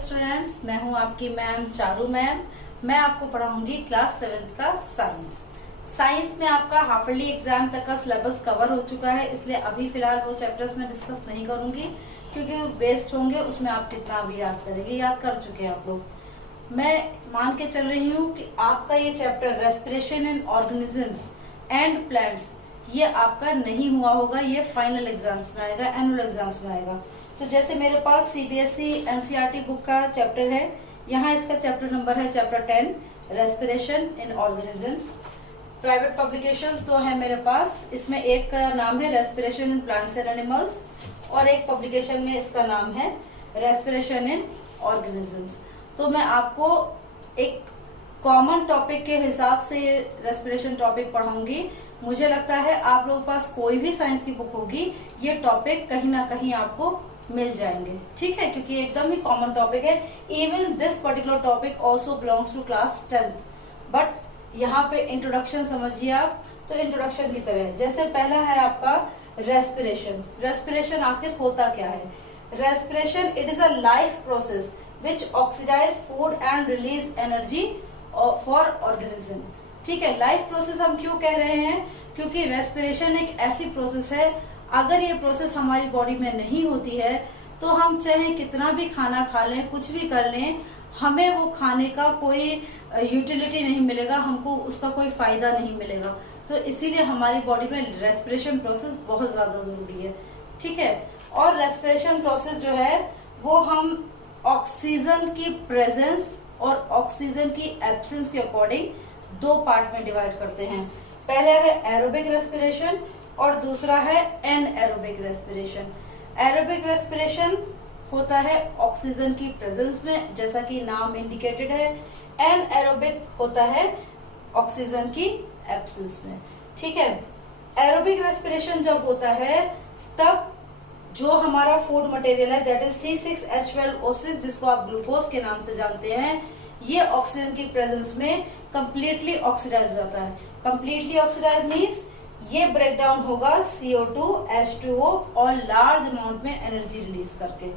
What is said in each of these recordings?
Students, मैं हूं आपकी मैम चारू मैम। मैं आपको पढ़ाऊंगी क्लास 7th का साइंस। साइंस में आपका हाफ ईयरली एग्जाम तक का सिलेबस कवर हो चुका है, इसलिए अभी फिलहाल वो चैप्टर्स में डिस्कस नहीं करूंगी क्योंकि वो वेस्ट होंगे। उसमें आप कितना भी याद करेंगे, याद कर चुके हैं आप लोग। मैं मान के चल रही हूँ कि आपका ये chapter respiration in organisms and plants ये आपका नहीं हुआ होगा, ये फाइनल एग्जाम्स में आएगा, एनुअल एग्जाम्स में आएगा। तो जैसे मेरे पास सीबीएसई एनसीईआरटी बुक का चैप्टर है, यहाँ इसका चैप्टर नंबर है chapter 10 respiration in organisms. Private publications दो है मेरे पास, इसमें एक का नाम है respiration in plants and animals और एक पब्लिकेशन में इसका नाम है रेस्पिरेशन इन ऑर्गेनिजम्स। तो मैं आपको एक कॉमन टॉपिक के हिसाब से रेस्पिरेशन टॉपिक पढ़ाऊंगी। मुझे लगता है आप लोगों के पास कोई भी साइंस की बुक होगी, ये टॉपिक कहीं ना कहीं आपको मिल जाएंगे, ठीक है, क्योंकि एकदम ही कॉमन टॉपिक है। Even this particular topic also belongs to class 10th। But यहाँ पे इंट्रोडक्शन समझिए आप, तो इंट्रोडक्शन की तरह जैसे पहला है आपका रेस्पिरेशन। रेस्पिरेशन आखिर होता क्या है? Respiration it is a life process which oxidize food and release energy for organism. ठीक है, लाइफ प्रोसेस हम क्यों कह रहे हैं? क्योंकि रेस्पिरेशन एक ऐसी प्रोसेस है, अगर ये प्रोसेस हमारी बॉडी में नहीं होती है तो हम चाहे कितना भी खाना खा लें, कुछ भी कर लें, हमें वो खाने का कोई यूटिलिटी नहीं मिलेगा, हमको उसका कोई फायदा नहीं मिलेगा। तो इसीलिए हमारी बॉडी में रेस्पिरेशन प्रोसेस बहुत ज्यादा जरूरी है, ठीक है। और रेस्पिरेशन प्रोसेस जो है वो हम ऑक्सीजन की प्रेजेंस और ऑक्सीजन की एब्सेंस के अकॉर्डिंग दो पार्ट में डिवाइड करते हैं। पहला है एरोबिक रेस्पिरेशन और दूसरा है एनएरोबिक रेस्पिरेशन। एरोबिक रेस्पिरेशन होता है ऑक्सीजन की प्रेजेंस में, जैसा कि नाम इंडिकेटेड है। एनएरोबिक होता है ऑक्सीजन की एब्सेंस में, ठीक है। एरोबिक रेस्पिरेशन जब होता है तब जो हमारा फूड मटेरियल है दैट इज C6H12O6 जिसको आप ग्लूकोज के नाम से जानते हैं, ये ऑक्सीजन की प्रेजेंस में कंप्लीटली ऑक्सीडाइज रहता है। कंप्लीटली ऑक्सीडाइज मीन्स ये ब्रेक डाउन होगा CO2 H2O और लार्ज अमाउंट में एनर्जी रिलीज करके।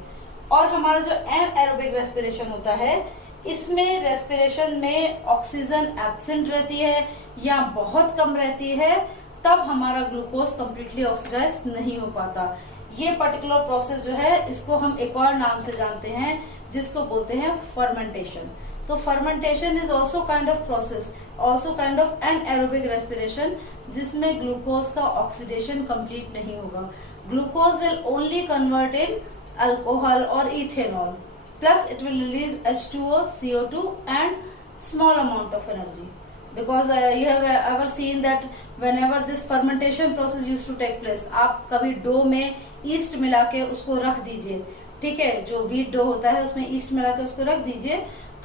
और हमारा जो एनएरोबिक रेस्पिरेशन होता है, इसमें रेस्पिरेशन में ऑक्सीजन एब्सेंट रहती है या बहुत कम रहती है, तब हमारा ग्लूकोज कंप्लीटली ऑक्सीडाइज नहीं हो पाता। ये पर्टिकुलर प्रोसेस जो है इसको हम एक और नाम से जानते हैं जिसको बोलते हैं फर्मेंटेशन। तो fermentation is also kind of process, also kind of anaerobic respiration, जिसमें ग्लूकोज का ऑक्सीडेशन कंप्लीट नहीं होगा। Glucose will only convert in alcohol और ethanol, plus it will release H2O, CO2 and small amount of energy. Because you have ever seen that whenever this fermentation process used to take place, आप कभी dough में east मिला के उसको रख दीजिए, ठीक है, जो व्हीट डो होता है उसमें ईस्ट मिला के उसको रख दीजिए।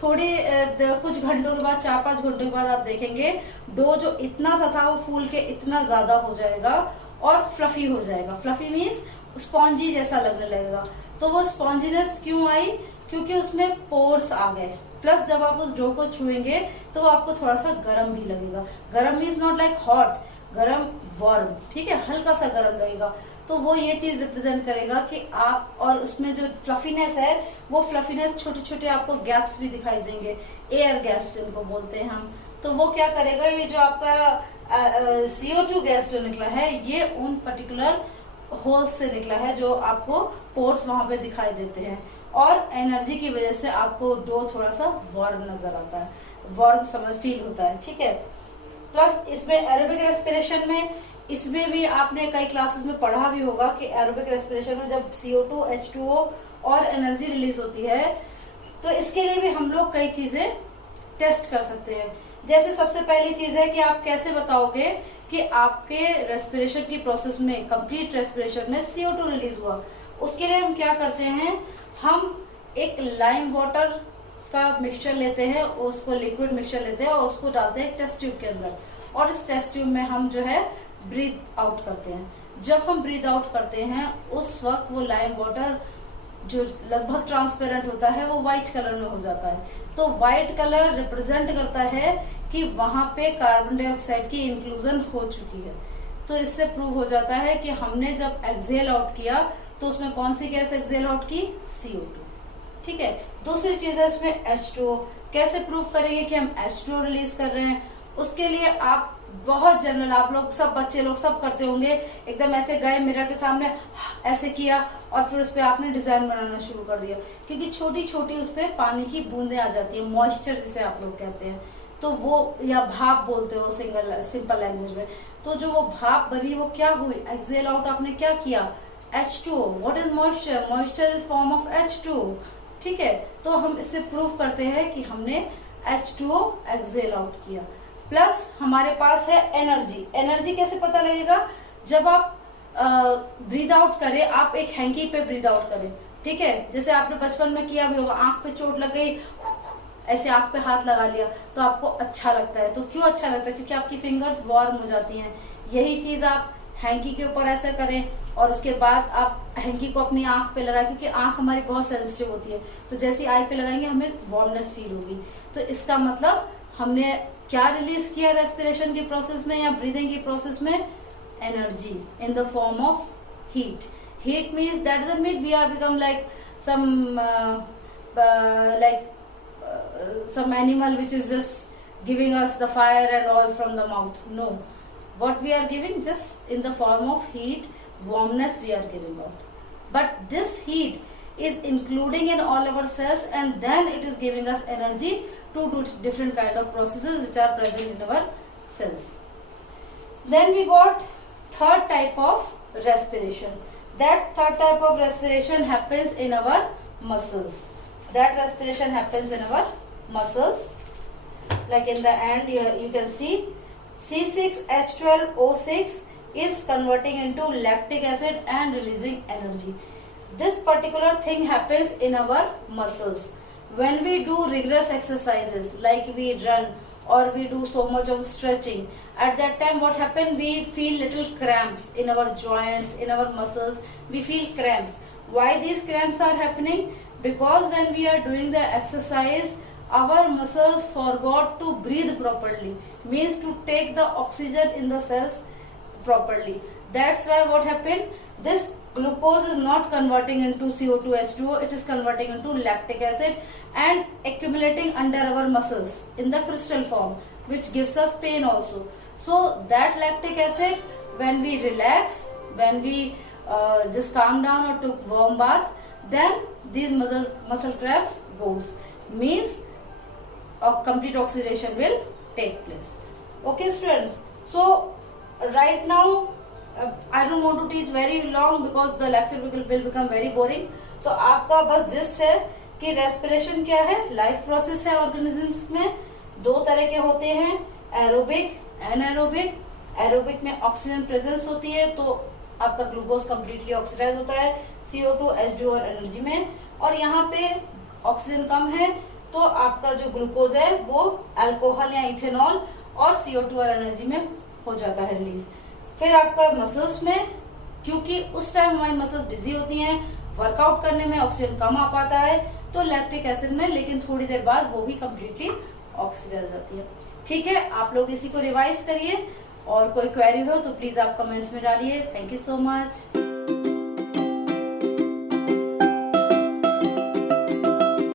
थोड़ी कुछ घंटों के बाद, 4-5 घंटों के बाद आप देखेंगे डो जो इतना सा था वो फूल के इतना ज्यादा हो जाएगा और फ्लफी हो जाएगा। फ्लफी मीन्स स्पॉन्जी जैसा लगने लगेगा। तो वो स्पॉन्जीनेस क्यों आई? क्योंकि उसमें पोर्स आ गए। प्लस जब आप उस डो को छुएंगे तो आपको थोड़ा सा गर्म भी लगेगा। गर्म मीन्स नॉट लाइक हॉट, गर्म वार्म, ठीक है, हल्का सा गर्म लगेगा। तो वो ये चीज रिप्रेजेंट करेगा कि आप, और उसमें जो फ्लफीनेस है वो फ्लफीनेस छोटे छोटे आपको गैप्स भी दिखाई देंगे, एयर गैस जिनको बोलते हैं हम। तो वो क्या करेगा, ये जो आपका CO2 गैस जो निकला है ये उन पर्टिकुलर होल्स से निकला है जो आपको पोर्स वहां पे दिखाई देते हैं, और एनर्जी की वजह से आपको डो थोड़ा सा वार्म नजर आता है, वार्म समझ फील होता है, ठीक है। प्लस इसमें एरोबिक रेस्पिरेशन में, इसमें भी आपने कई क्लासेस में पढ़ा भी होगा कि एरोबिक रेस्पिरेशन में जब CO2 H2O और एनर्जी रिलीज होती है तो इसके लिए भी हम लोग कई चीजें टेस्ट कर सकते हैं। जैसे सबसे पहली चीज है कि आप कैसे बताओगे कि आपके रेस्पिरेशन की प्रोसेस में, कंप्लीट रेस्पिरेशन में CO2 रिलीज हुआ। उसके लिए हम क्या करते हैं, हम एक लाइम वाटर का मिक्सचर लेते हैं, उसको लिक्विड मिक्सचर लेते हैं और उसको डालते हैं टेस्ट ट्यूब के अंदर, और इस टेस्ट ट्यूब में हम जो है ब्रीथ आउट करते हैं। जब हम ब्रीथ आउट करते हैं उस वक्त वो लाइम वाटर जो लगभग ट्रांसपेरेंट होता है वो व्हाइट कलर में हो जाता है। तो व्हाइट कलर रिप्रेजेंट करता है कि वहां पे कार्बन डाइऑक्साइड की इंक्लूजन हो चुकी है। तो इससे प्रूव हो जाता है कि हमने जब एक्सहेल आउट किया तो उसमें कौन सी गैस एक्सहेल आउट की? CO2। ठीक है। दूसरी चीज है इसमें H2O। कैसे प्रूव करेंगे कि हम H2O रिलीज कर रहे हैं? उसके लिए आप बहुत जनरल, आप लोग सब बच्चे लोग सब करते होंगे, एकदम ऐसे गए मिरर के सामने ऐसे किया और फिर उस पर आपने डिजाइन बनाना शुरू कर दिया, क्योंकि छोटी छोटी उस पर पानी की बूंदें आ जाती है, मॉइस्चर जिसे आप लोग कहते हैं, तो वो या भाप बोलते हो सिंपल लैंग्वेज में। तो जो वो भाप बनी वो क्या हुई? एक्सेल आउट आपने क्या किया? H2O। What is moisture? Moisture is form of H2O। ठीक है, तो हम इससे प्रूव करते हैं कि हमने H2O एक्सेल आउट किया। प्लस हमारे पास है एनर्जी। एनर्जी कैसे पता लगेगा? जब आप ब्रीद आउट करें, आप एक हैंकी पे ब्रीद आउट करें, ठीक है, जैसे आपने बचपन में किया भी होगा, आंख पे चोट लग गई, ऐसे आंख पे हाथ लगा लिया तो आपको अच्छा लगता है। तो क्यों अच्छा लगता है? क्योंकि आपकी फिंगर्स वार्म हो जाती हैं। यही चीज आप हैंकी के ऊपर ऐसा करें और उसके बाद आप हैंकी को अपनी आंख पे लगाएं, क्योंकि आंख हमारी बहुत सेंसिटिव होती है, तो जैसे आई पे लगाएंगे हमें वार्मनेस फील होगी। तो इसका मतलब हमने क्या रिलीज किया रेस्पिरेशन की प्रोसेस में या ब्रीदिंग की प्रोसेस में? Energy in the form of heat. Heat means that doesn't mean we are become like some animal which is just giving us the fire and all from the mouth. No, what we are giving just in the form of heat, warmness we are giving out. But this heat is including in all our cells and then it is giving us energy to do different kind of processes which are present in our cells. Then we got third type of respiration. That third type of respiration happens in our muscles. That respiration happens in our muscles. Like in the end you can see C6H12O6 is converting into lactic acid and releasing energy. This particular thing happens in our muscles. When we do rigorous exercises like we run or we do so much of stretching, at that time what happens? We feel little cramps in our joints, in our muscles, we feel cramps. Why these cramps are happening? Because when we are doing the exercise, our muscles forgot to breathe properly, means to take the oxygen in the cells properly. That's why what happened? This glucose is not converting into CO2 H2O, it is converting into lactic acid and accumulating under our muscles in the crystal form, which gives us pain also. So that lactic acid, when we relax, when we just calm down or took warm bath, then these muscle cramps goes, means a complete oxidation will take place. Okay students, so right now I don't want to teach very long because the lecture will become very boring. तो आपका बस gist है कि respiration क्या है? Life process है organisms में। दो तरह के होते हैं, एरोबिक, एनारोबिक। एरोबिक में ऑक्सीजन प्रेजेंस होती है तो आपका ग्लूकोज कम्प्लीटली ऑक्सीडाइज होता है CO2 H2O और एनर्जी में, और यहाँ पे ऑक्सीजन कम है तो आपका जो ग्लूकोज है वो अल्कोहल या इथेनॉल और CO2 और एनर्जी में हो जाता है रिलीज। फिर आपका मसल्स में, क्योंकि उस टाइम हमारी मसल्स बिजी होती हैं, वर्कआउट करने में ऑक्सीजन कम आ पाता है तो लैक्टिक एसिड में, लेकिन थोड़ी देर बाद वो भी कम्प्लीटली ऑक्सीडाइज हो जाती है। ठीक है, आप लोग इसी को रिवाइज करिए और कोई क्वेरी हो तो प्लीज आप कमेंट्स में डालिए। Thank you so much.